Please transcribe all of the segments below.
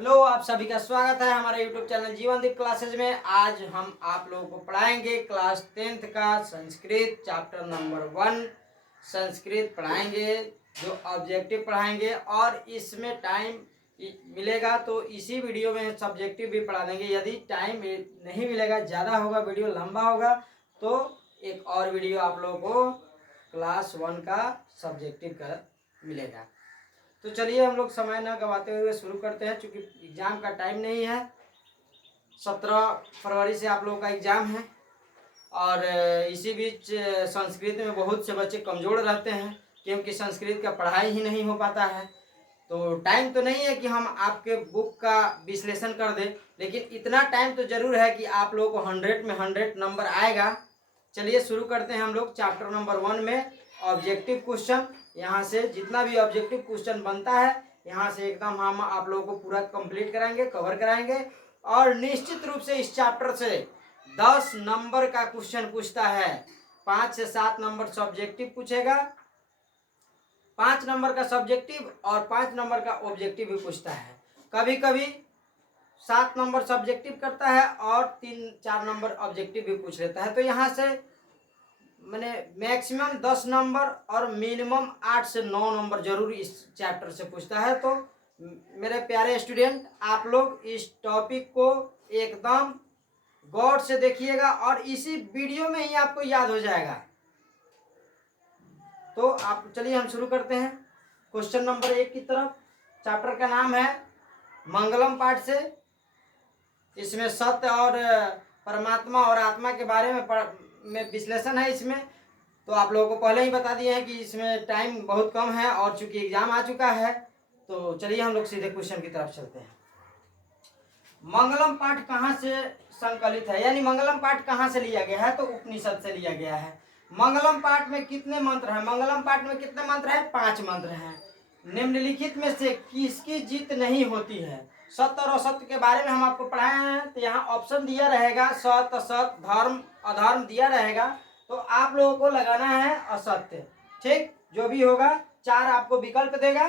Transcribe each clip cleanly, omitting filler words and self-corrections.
Hello, आप सभी का स्वागत है हमारे YouTube चैनल जीवनदीप क्लासेज में। आज हम आप लोगों को पढ़ाएंगे क्लास 10th का संस्कृत चैप्टर नंबर 1 संस्कृत पढ़ाएंगे, जो ऑब्जेक्टिव पढ़ाएंगे। और इसमें टाइम मिलेगा तो इसी वीडियो में सब्जेक्टिव भी पढ़ा देंगे। यदि टाइम नहीं मिलेगा, ज़्यादा होगा, वीडियो लंबा होगा, तो एक और वीडियो आप लोगों को क्लास 1 का सब्जेक्टिव का मिलेगा। तो चलिए हम लोग समय न गवाते हुए शुरू करते हैं, क्योंकि एग्ज़ाम का टाइम नहीं है। 17 फरवरी से आप लोगों का एग्ज़ाम है और इसी बीच संस्कृत में बहुत से बच्चे कमज़ोर रहते हैं, क्योंकि संस्कृत का पढ़ाई ही नहीं हो पाता है। तो टाइम तो नहीं है कि हम आपके बुक का विश्लेषण कर दें, लेकिन इतना टाइम तो ज़रूर है कि आप लोगों को 100 में 100 नंबर आएगा। चलिए शुरू करते हैं हम लोग चैप्टर नंबर 1 में ऑब्जेक्टिव क्वेश्चन। यहाँ से जितना भी ऑब्जेक्टिव क्वेश्चन बनता है, यहाँ से एकदम हम आप लोगों को पूरा कंप्लीट कराएंगे, कवर कराएंगे। और निश्चित रूप से इस चैप्टर से 10 नंबर का क्वेश्चन पूछता है। 5 से 7 नंबर सब्जेक्टिव पूछेगा, 5 नंबर का सब्जेक्टिव और 5 नंबर का ऑब्जेक्टिव भी पूछता है। कभी कभी 7 नंबर सब्जेक्टिव करता है और 3-4 नंबर ऑब्जेक्टिव भी पूछ लेता है। तो यहाँ से मैंने मैक्सिमम 10 नंबर और मिनिमम 8 से 9 नंबर जरूर इस चैप्टर से पूछता है। तो मेरे प्यारे स्टूडेंट, आप लोग इस टॉपिक को एकदम गौर से देखिएगा और इसी वीडियो में ही आपको याद हो जाएगा। तो आप चलिए हम शुरू करते हैं क्वेश्चन नंबर 1 की तरफ। चैप्टर का नाम है मंगलम पाठ से। इसमें सत्य और परमात्मा और आत्मा के बारे में विश्लेषण है इसमें। तो आप लोगों को पहले ही बता दिए हैं कि इसमें टाइम बहुत कम है और चूंकि एग्जाम आ चुका है, तो चलिए हम लोग सीधे क्वेश्चन की तरफ चलते हैं। मंगलम पाठ कहाँ से संकलित है, यानी मंगलम पाठ कहाँ से लिया गया है? तो उपनिषद से लिया गया है। मंगलम पाठ में कितने मंत्र हैं? मंगलम पाठ में कितने मंत्र हैं? 5 मंत्र हैं। निम्नलिखित में से किसकी जीत नहीं होती है? सत्य और असत्य के बारे में हम आपको पढ़ाए हैं। तो यहाँ ऑप्शन दिया रहेगा, सत्य असत, धर्म अधर्म दिया रहेगा। तो आप लोगों को लगाना है असत्य। ठीक, जो भी होगा 4 आपको विकल्प देगा।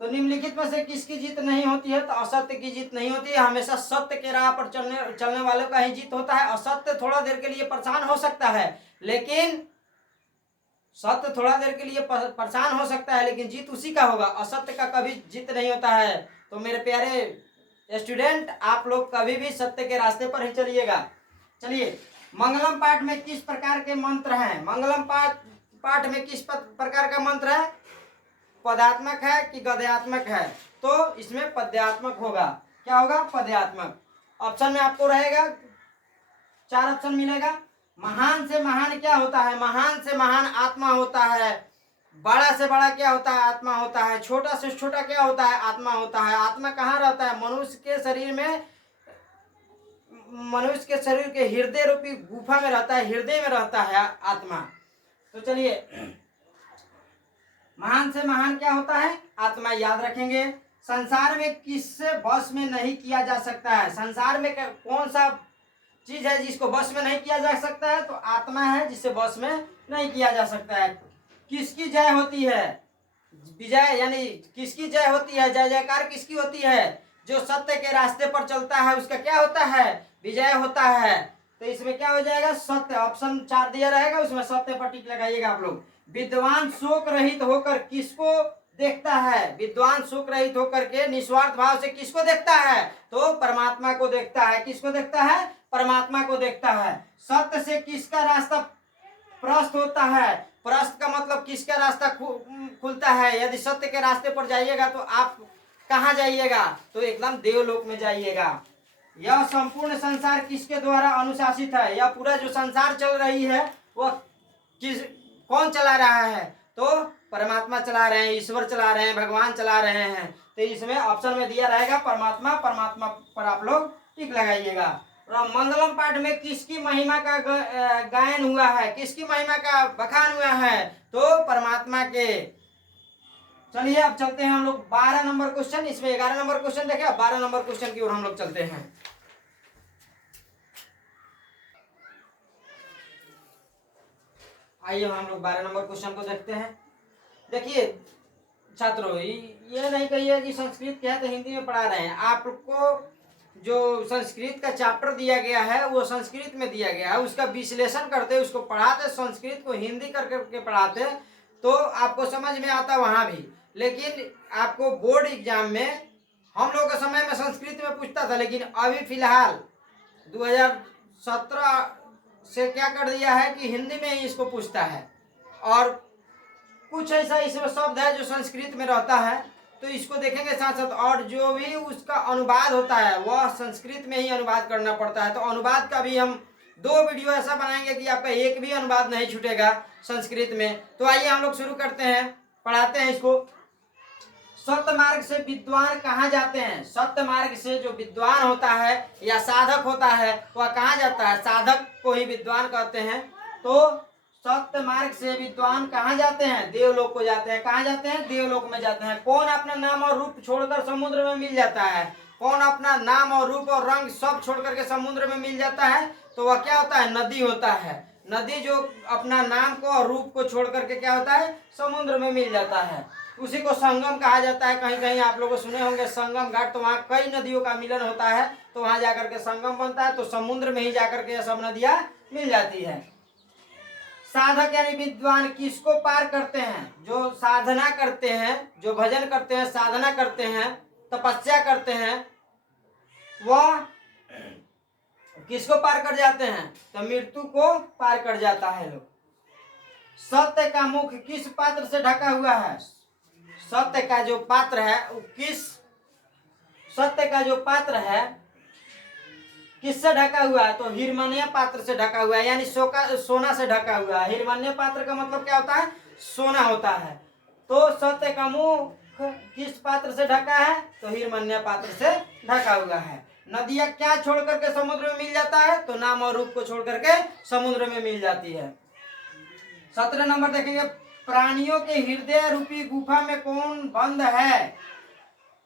तो निम्नलिखित में से किसकी जीत नहीं होती है? तो असत्य की जीत नहीं होती है। हमेशा सत्य के राह पर चलने वालों का ही जीत होता है। असत्य थोड़ा देर के लिए परेशान हो सकता है, लेकिन सत्य थोड़ा देर के लिए परेशान हो सकता है, लेकिन जीत उसी का होगा। असत्य का कभी जीत नहीं होता है। तो मेरे प्यारे स्टूडेंट, आप लोग कभी भी सत्य के रास्ते पर ही चलिएगा। चलिए, मंगलम पाठ में किस प्रकार के मंत्र हैं? मंगलम पाठ में किस प्रकार का मंत्र है? पदात्मक है कि गद्यात्मक है? तो इसमें पद्यात्मक होगा। क्या होगा? पद्यात्मक। ऑप्शन में आपको रहेगा 4 ऑप्शन मिलेगा। महान से महान क्या होता है? महान से महान आत्मा होता है। बड़ा से बड़ा क्या होता है? आत्मा होता है। छोटा से छोटा क्या होता है? आत्मा होता है। आत्मा कहाँ रहता है? मनुष्य के शरीर में, मनुष्य के शरीर के हृदय रूपी गुफा में रहता है, हृदय में रहता है आत्मा। तो चलिए, महान से महान क्या होता है? आत्मा। याद रखेंगे। संसार में किससे बस में नहीं किया जा सकता है? संसार में कौन सा चीज है जिसको बस में नहीं किया जा सकता है? तो आत्मा है, जिससे बस में नहीं किया जा सकता है। किसकी जय होती है? विजय, यानी किसकी जय होती है? जय जयकार किसकी होती है? जो सत्य के रास्ते पर चलता है उसका क्या होता है? विजय होता है। तो इसमें क्या हो जाएगा? सत्य। ऑप्शन 4 दिया रहेगा, उसमें सत्य पर टिक लगाइएगा आप लोग। विद्वान शोक रहित होकर किसको देखता है? विद्वान शोक रहित होकर के निस्वार्थ भाव से किसको देखता है? तो परमात्मा को देखता है। किसको देखता है? परमात्मा को देखता है। सत्य से किसका रास्ता प्रस्त होता है? प्रस्त का मतलब किसका रास्ता खुलता है? यदि सत्य के रास्ते पर जाइएगा तो आप कहाँ जाइएगा? तो एकदम देवलोक में जाइएगा। यह संपूर्ण संसार किसके द्वारा अनुशासित है? यह पूरा जो संसार चल रही है वह कौन चला रहा है? तो परमात्मा चला रहे हैं, ईश्वर चला रहे हैं, भगवान चला रहे हैं। तो इसमें ऑप्शन में दिया रहेगा परमात्मा। परमात्मा पर आप लोग टिक लगाइएगा। मंगलम पाठ में किसकी महिमा का गायन हुआ है? किसकी महिमा का बखान हुआ है? तो परमात्मा के। चलिए अब चलते हैं हम लोग 12 नंबर क्वेश्चन। इसमें 11 नंबर क्वेश्चन देखे, 12 नंबर क्वेश्चन की ओर हम लोग चलते हैं। आइए हम लोग 12 नंबर क्वेश्चन को देखते हैं। देखिए, छात्रों, ये नहीं कहिए कि संस्कृत क्या है तो हिंदी में पढ़ा रहे हैं। आपको जो संस्कृत का चैप्टर दिया गया है वो संस्कृत में दिया गया है, उसका विश्लेषण करते, उसको पढ़ाते, संस्कृत को हिंदी करके पढ़ाते तो आपको समझ में आता वहाँ भी। लेकिन आपको बोर्ड एग्जाम में हम लोग के समय में संस्कृत में पूछता था, लेकिन अभी फिलहाल 2017 से क्या कर दिया है कि हिंदी में ही इसको पूछता है। और कुछ ऐसा इसमें शब्द है जो संस्कृत में रहता है तो इसको देखेंगे साथ साथ, और जो भी उसका अनुवाद होता है वह संस्कृत में ही अनुवाद करना पड़ता है। तो अनुवाद का भी हम 2 वीडियो ऐसा बनाएंगे कि आपका एक भी अनुवाद नहीं छूटेगा संस्कृत में। तो आइए हम लोग शुरू करते हैं, पढ़ाते हैं इसको। सत्य मार्ग से विद्वान कहाँ जाते हैं? सत्य मार्ग से जो विद्वान होता है या साधक होता है वह कहाँ जाता है? साधक को ही विद्वान कहते हैं। तो सत्य मार्ग से विद्वान कहाँ जाते हैं? देवलोक को जाते हैं। कहाँ जाते हैं? देवलोक में जाते हैं। कौन अपना नाम और रूप छोड़कर समुद्र में मिल जाता है? कौन अपना नाम और रूप और रंग सब छोड़ करके समुद्र में मिल जाता है? तो वह क्या होता है? नदी होता है। नदी जो अपना नाम को और रूप को छोड़ करके क्या होता है? समुद्र में मिल जाता है। उसी को संगम कहा जाता है। कहीं कहीं आप लोग सुने होंगे संगम घाट, तो वहाँ कई नदियों का मिलन होता है तो वहाँ जाकर के संगम बनता है। तो समुद्र में ही जाकर के सब नदियाँ मिल जाती है। साधक यानी विद्वान किसको पार करते हैं? जो साधना करते हैं, जो भजन करते हैं, साधना करते हैं, तपस्या करते हैं, वह किसको पार कर जाते हैं? तो मृत्यु को पार कर जाता है लोग। सत्य का मुख किस पात्र से ढका हुआ है? सत्य का जो पात्र है वो सत्य का जो पात्र है किससे ढका हुआ है? तो हिरमन्य पात्र से ढका हुआ है, यानी सोना से ढका हुआ है। हिरमन्य पात्र का मतलब क्या होता है? सोना होता है। तो सत्य का मुख किस पात्र से ढका है? तो हिरमन्य पात्र से ढका हुआ है। नदियां क्या छोड़ करके समुद्र में मिल जाता है? तो नाम और रूप को छोड़ करके समुद्र में मिल जाती है। 17 नंबर देखेंगे, प्राणियों के हृदय रूपी गुफा में कौन बंद है?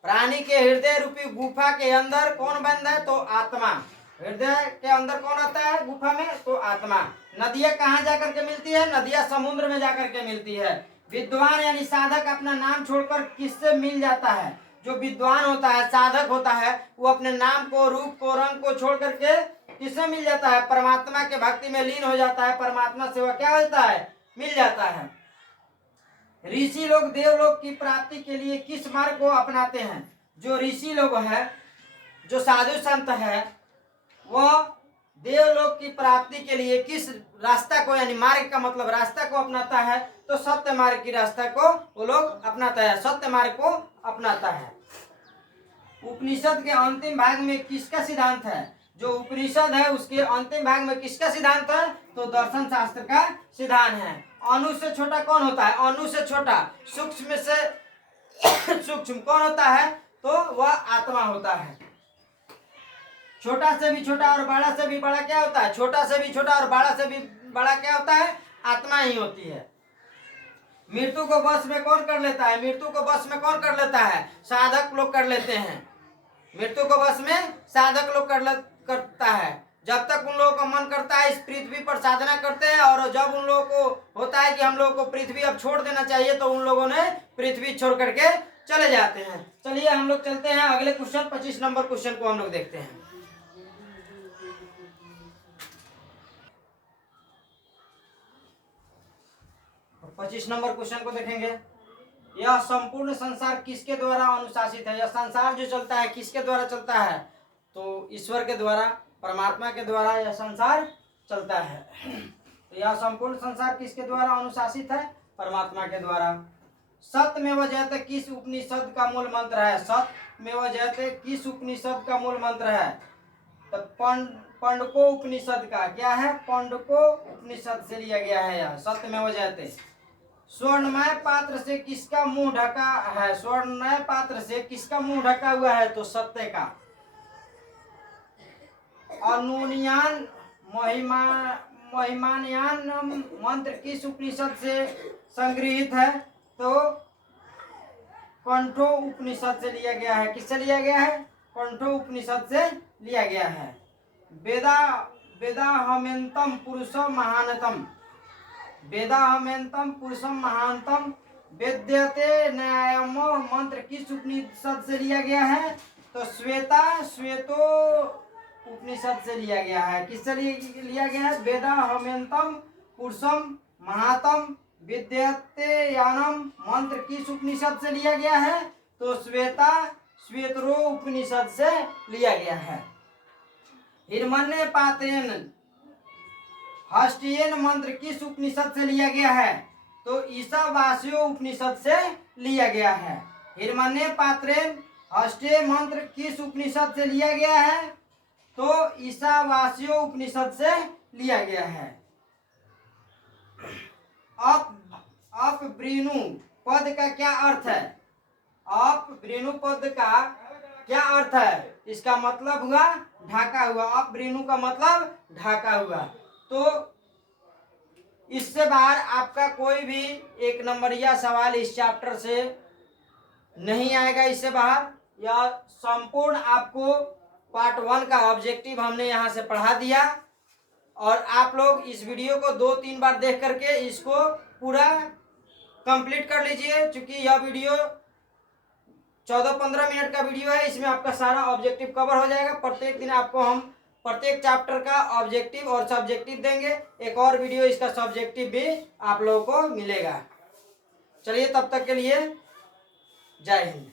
प्राणी के हृदय रूपी गुफा के अंदर कौन बंद है? तो आत्मा। हृदय के अंदर कौन आता है गुफा में? तो आत्मा। नदियां कहाँ जाकर के मिलती है? नदियां समुद्र में जाकर के मिलती है। विद्वान यानी साधक अपना नाम छोड़कर किससे मिल जाता है? जो विद्वान होता है, साधक होता है, वो अपने नाम को, रूप को, रंग को छोड़ करके किससे मिल जाता है? परमात्मा के भक्ति में लीन हो जाता है। परमात्मा से वह क्या होता है? मिल जाता है। ऋषि लोग देवलोक की प्राप्ति के लिए किस मार्ग को अपनाते हैं? जो ऋषि लोग हैं, जो साधु संत है, वह देवलोक की प्राप्ति के लिए किस रास्ता को, यानी मार्ग का मतलब रास्ता को अपनाता है? तो सत्य मार्ग की रास्ता को वो लोग अपनाता है, सत्य मार्ग को अपनाता है। उपनिषद के अंतिम भाग में किसका सिद्धांत है? जो उपनिषद है उसके अंतिम भाग में किसका सिद्धांत है? तो दर्शन शास्त्र का सिद्धांत है। अणु से छोटा कौन होता है? अणु से छोटा, सूक्ष्म से सूक्ष्म कौन होता है? तो वह आत्मा होता है। छोटा से भी छोटा और बड़ा से भी बड़ा क्या होता है? छोटा से भी छोटा और बड़ा से भी बड़ा क्या होता है? आत्मा ही होती है। मृत्यु को वश में कौन कर लेता है? मृत्यु को वश में कौन कर लेता है? साधक लोग कर लेते हैं। मृत्यु को वश में साधक लोग करता है। जब तक उन लोगों का मन करता है इस पृथ्वी पर साधना करते हैं, और जब उन लोगों को होता है कि हम लोगों को पृथ्वी अब छोड़ देना चाहिए तो उन लोगों ने पृथ्वी छोड़ करके चले जाते हैं। चलिए हम लोग चलते हैं अगले क्वेश्चन, 25 नंबर क्वेश्चन को हम लोग देखते हैं। 25 नंबर क्वेश्चन को देखेंगे। यह संपूर्ण संसार किसके द्वारा अनुशासित है? यह संसार जो चलता है किसके द्वारा चलता है? तो ईश्वर के द्वारा, परमात्मा के द्वारा यह संसार चलता है। तो यह संपूर्ण संसार किसके द्वारा अनुशासित है? परमात्मा के द्वारा। सत्यमेव जयते किस उपनिषद का मूल मंत्र है? सत्यमेव जयते किस उपनिषद का मूल मंत्र है? तो पांडको उपनिषद का क्या है? पांडको उपनिषद से लिया गया है यह सत्यमेव जयते। स्वर्णमय पात्र से किसका मुंह ढका है? स्वर्णमय पात्र से किसका मुंह ढका हुआ है? तो सत्य का। अनुनियान महिमानयान मंत्र किस उपनिषद से संग्रहित है? तो कंठो उपनिषद से लिया गया है। किससे लिया गया है? कंठो उपनिषद से लिया गया है। वेदाहमेन्तम पुरुषम महानतम, वेदाहमेन्तम पुरुषम महानतम विद्यते न्यायमो मंत्र किस उपनिषद से लिया गया है? तो श्वेतो उपनिषद से लिया गया है। किससे लिया गया है? वेदा हमेंतम पुरुषम महातम विद्यते यानम मंत्र किस उपनिषद से लिया गया है? तो श्वेतरो उपनिषद से लिया गया है। हिरण्य पात्रेन हस्तियेन मंत्र किस उपनिषद से लिया गया है? तो ईशावास्यो उपनिषद से लिया गया है। हिरण्य पात्रेन हस्तिय मंत्र किस उपनिषद से लिया गया है? तो ईशावास्यो उपनिषद से लिया गया है। अपवृणु पद का क्या अर्थ है? अपवृणु पद का क्या अर्थ है? इसका मतलब हुआ ढाका हुआ। अपवृणु का मतलब ढाका हुआ। तो इससे बाहर आपका कोई भी एक नंबरिया सवाल इस चैप्टर से नहीं आएगा। इससे बाहर या संपूर्ण आपको पार्ट 1 का ऑब्जेक्टिव हमने यहाँ से पढ़ा दिया और आप लोग इस वीडियो को 2-3 बार देख करके इसको पूरा कंप्लीट कर लीजिए। क्योंकि यह वीडियो 14-15 मिनट का वीडियो है। इसमें आपका सारा ऑब्जेक्टिव कवर हो जाएगा। प्रत्येक दिन आपको हम प्रत्येक चैप्टर का ऑब्जेक्टिव और सब्जेक्टिव देंगे। एक और वीडियो इसका सब्जेक्टिव भी आप लोगों को मिलेगा। चलिए तब तक के लिए जय हिंद।